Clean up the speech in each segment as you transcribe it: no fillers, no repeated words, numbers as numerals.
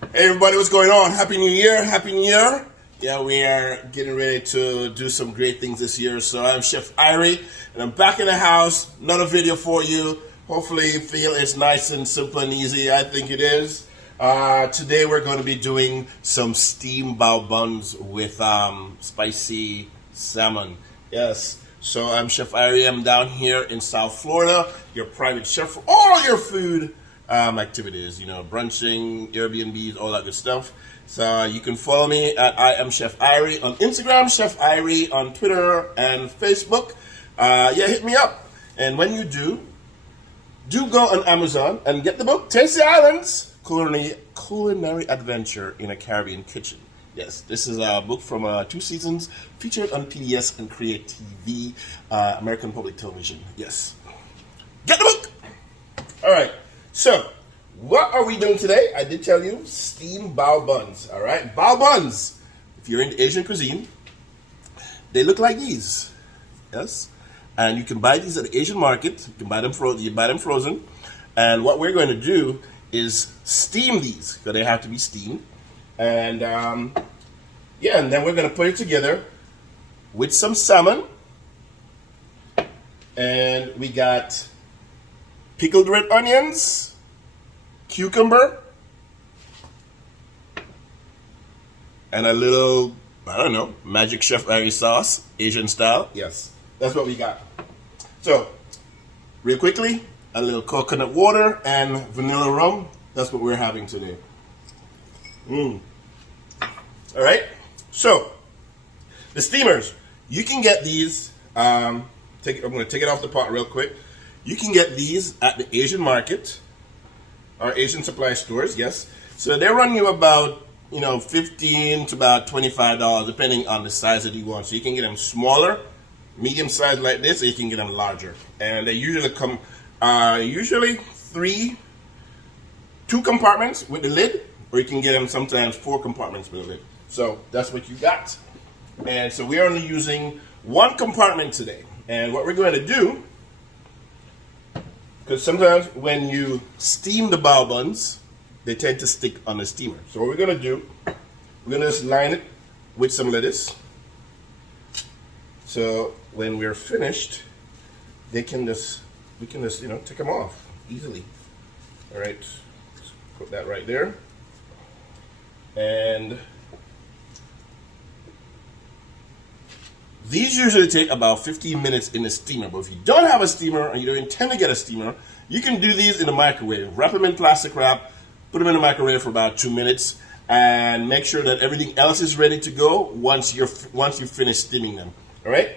Hey everybody, what's going on? Happy New Year, Happy New Year. Yeah, we are getting ready to do some great things this year. So I'm Chef Irie, and I'm back in the house. Another video for you. Hopefully you feel it's nice and simple and easy. I think it is. Today we're going to be doing some steamed bao buns with spicy salmon. Yes. So I'm Chef Irie. I'm down here in South Florida, your private chef for all your food activities, brunching, Airbnbs, all that good stuff. So you can follow me at I am Chef Irie on Instagram, Chef Irie on Twitter and Facebook. Hit me up. And when you do go on Amazon and get the book, Tasty Islands, Culinary Adventure in a Caribbean Kitchen. Yes, this is a book from 2 seasons featured on PBS and Create TV, American Public Television. Yes. Get the book! All right. So, what are we doing today? I did tell you, steamed bao buns, all right? Bao buns, if you're into Asian cuisine, they look like these, yes? And you can buy these at the Asian market. You can buy them frozen. And what we're going to do is steam these, because they have to be steamed. And, and then we're going to put it together with some salmon. And we got pickled red onions, cucumber, and a little, magic Chef Irie sauce, Asian style. Yes, that's what we got. So, real quickly, a little coconut water and vanilla rum. That's what we're having today. All right, so the steamers, you can get these. I'm going to take it off the pot real quick. You can get these at the Asian market or Asian supply stores, yes. So they run you about, $15 to about $25, depending on the size that you want. So you can get them smaller, medium size like this, or you can get them larger. And they usually come, 2 compartments with the lid, or you can get them sometimes 4 compartments with the lid. So that's what you got. And so we're only using 1 compartment today. And what we're going to do, because sometimes when you steam the bao buns, they tend to stick on the steamer. So what we're going to do, we're going to just line it with some lettuce. So when we're finished, we can just take them off easily. All right, just put that right there. And these usually take about 15 minutes in the steamer, but if you don't have a steamer and you don't intend to get a steamer, you can do these in the microwave. Wrap them in plastic wrap, put them in the microwave for about 2 minutes, and make sure that everything else is ready to go once you finish steaming them. All right?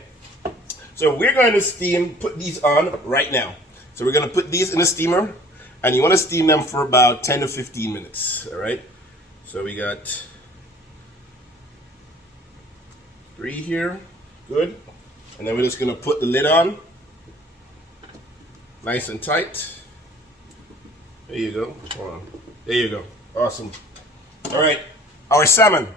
So we're going to put these on right now. So we're going to put these in the steamer, and you want to steam them for about 10 to 15 minutes. All right? So we got 3 here. Good. And then we're just going to put the lid on. Nice and tight. There you go. Hold on. There you go. Awesome. All right. Our salmon.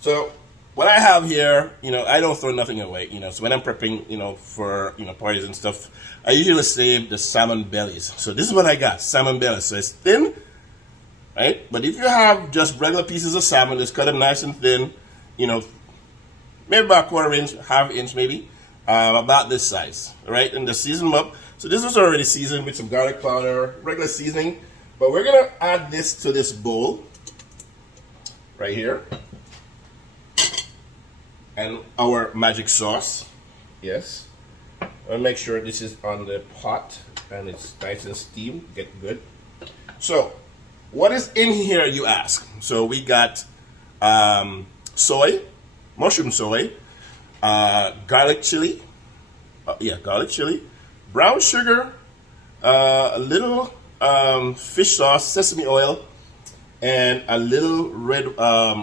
So what I have here, I don't throw nothing away. So when I'm prepping, for, parties and stuff, I usually save the salmon bellies. So this is what I got. Salmon bellies. So it's thin, right? But if you have just regular pieces of salmon, just cut them nice and thin, maybe about 1/4 inch, 1/2 inch maybe, about this size, all right? And just season them up. So this was already seasoned with some garlic powder, regular seasoning. But we're going to add this to this bowl right here. And our magic sauce, yes. I'll make sure this is on the pot and it's nice and steamed, get good. So what is in here, you ask? So we got mushroom soy, garlic chili, brown sugar, a little fish sauce, sesame oil, and a little red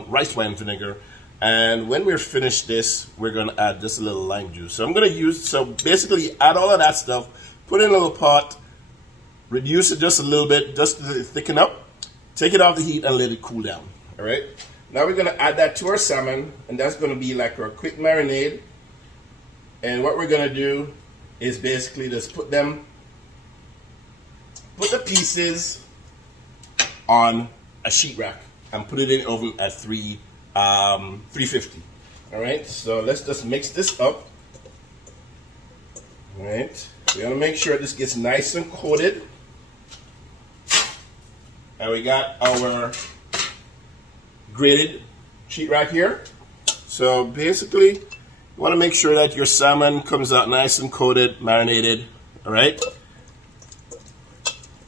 rice wine vinegar. And when we're finished this, we're going to add just a little lime juice. So I'm going to so basically add all of that stuff, put it in a little pot, reduce it just a little bit, just to thicken up, take it off the heat and let it cool down, all right? Now we're going to add that to our salmon, and that's going to be like our quick marinade. And what we're going to do is basically just put the pieces on a sheet rack and put it in the oven at 350. All right, so let's just mix this up. All right, we want to make sure this gets nice and coated. And we got our grated sheet rack here. So basically, you want to make sure that your salmon comes out nice and coated, marinated. All right,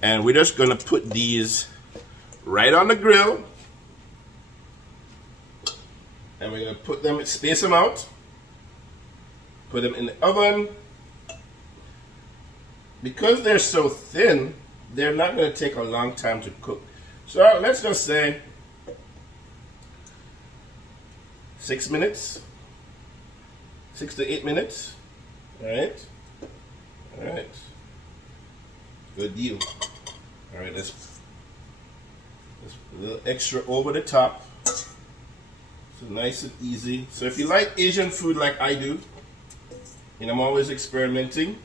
and we're just going to put these right on the grill. And we're going to put them, space them out, put them in the oven. Because they're so thin, they're not going to take a long time to cook. So let's just say 6 minutes, 6 to 8 minutes. All right, all right, good deal. All right, let's put a little extra over the top. So nice and easy. So if you like Asian food like I do, and I'm always experimenting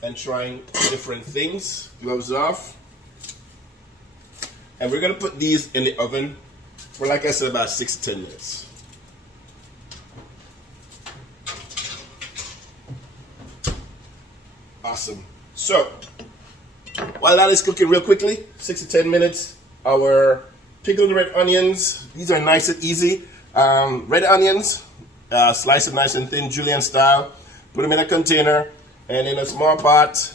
and trying different things, gloves off. And we're gonna put these in the oven for, like I said, about 6 to 10 minutes. Awesome. So while that is cooking real quickly, 6 to 10 minutes, our pickled red onions, these are nice and easy. Red onions, slice them nice and thin, julienne style. Put them in a container and in a small pot,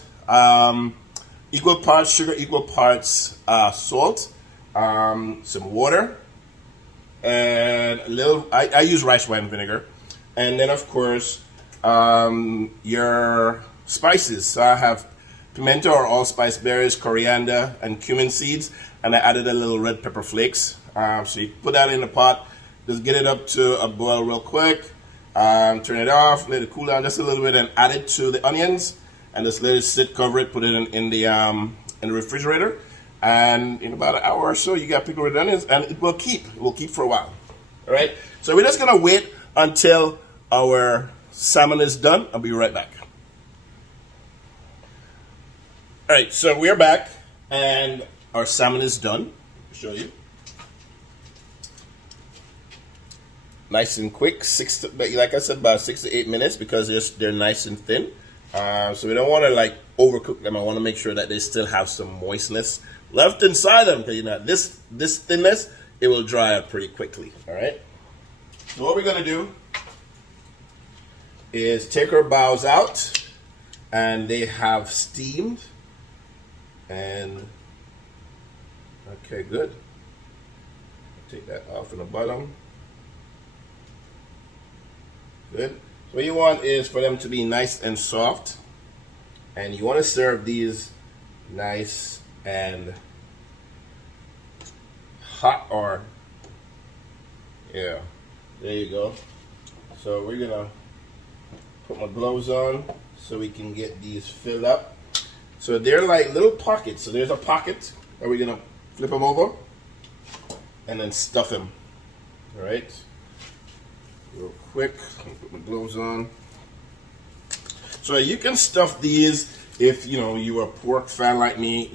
equal parts sugar, equal parts salt, some water, and a little, I use rice wine vinegar. And then of course, your spices. So I have pimento or allspice berries, coriander, and cumin seeds, and I added a little red pepper flakes. So you put that in the pot, just get it up to a boil real quick, turn it off, let it cool down just a little bit, and add it to the onions, and just let it sit, cover it, put it in the refrigerator, and in about an hour or so, you got pickled red onions, and it will keep for a while. All right, so we're just gonna wait until our salmon is done. I'll be right back. All right, so we're back, and our salmon is done. I'll show you. Nice and quick, like I said, about 6 to 8 minutes, because they're nice and thin. So we don't want to like overcook them. I want to make sure that they still have some moistness left inside them, because this thinness, it will dry up pretty quickly. All right. So what we're gonna do is take our baos out, and they have steamed. And okay, good. Take that off from the bottom. Good. So what you want is for them to be nice and soft, and you want to serve these nice and hot, or yeah, there you go. So we're gonna put my gloves on so we can get these filled up. So they're like little pockets. So there's a pocket, and we're gonna flip them over and then stuff them. All right. Real quick, put my gloves on. So you can stuff these if you are a pork fan like me.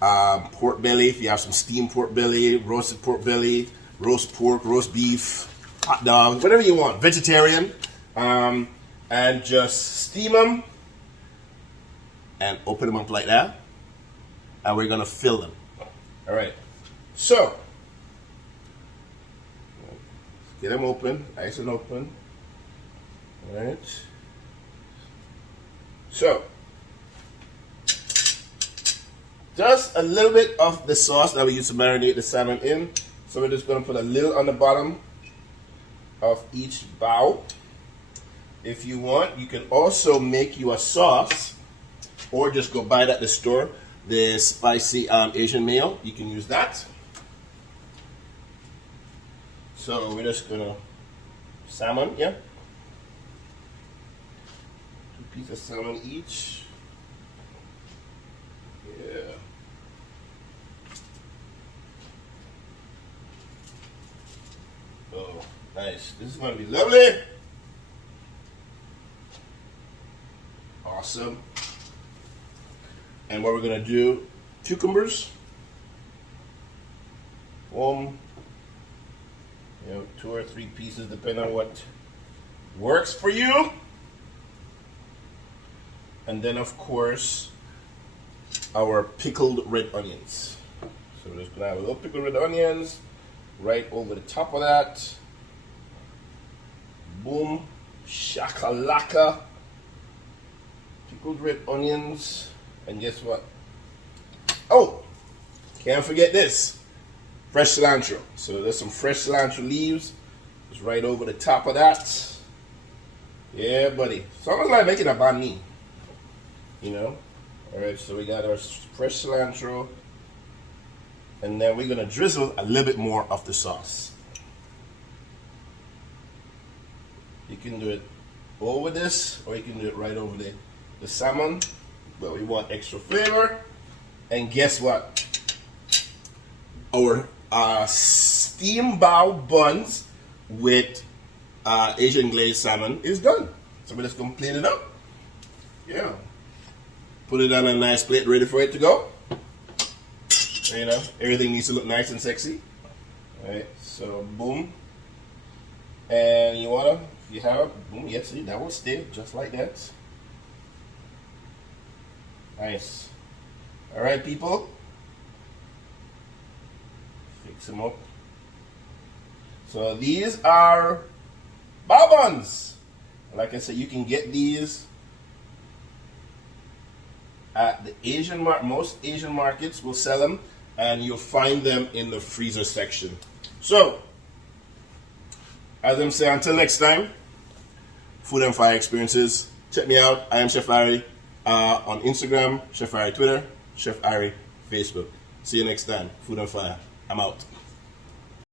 Pork belly. If you have some steamed pork belly, roasted pork belly, roast pork, roast beef, hot dog, whatever you want. Vegetarian, and just steam them and open them up like that, and we're gonna fill them. All right. So get them open, nice and open. All right. So, just a little bit of the sauce that we use to marinate the salmon in. So we're just gonna put a little on the bottom of each bao. If you want, you can also make you a sauce, or just go buy it at the store, the spicy Asian mayo. You can use that. So we're just gonna salmon, yeah. 2 pieces of salmon each. Yeah. Oh, nice. This is gonna be lovely. Awesome. And what we're gonna do, cucumbers. You know, 2 or 3 pieces, depending on what works for you. And then, of course, our pickled red onions. So we're just gonna have a little pickled red onions right over the top of that. Boom, shakalaka. Pickled red onions. And guess what? Oh, can't forget this. Fresh cilantro. So there's some fresh cilantro leaves. Just right over the top of that. Yeah, buddy. It's almost like making a banh mi. You know? Alright, so we got our fresh cilantro. And then we're going to drizzle a little bit more of the sauce. You can do it over this, or you can do it right over the salmon. But we want extra flavor. And guess what? Our steamed bao buns with Asian glazed salmon is done. So we're just going to clean it up. Yeah. Put it on a nice plate ready for it to go. You know, everything needs to look nice and sexy. Alright, so boom. And you wanna, if you have, boom, yes, see, that will stay just like that. Nice. Alright, people. Fix them up. So these are bao buns. Like I said, you can get these at the Asian most Asian markets will sell them, and you'll find them in the freezer section. So, as I'm saying, until next time, Food and Fire Experiences. Check me out. I am Chef Irie on Instagram, Chef Irie Twitter, Chef Irie Facebook. See you next time. Food and Fire. I'm out.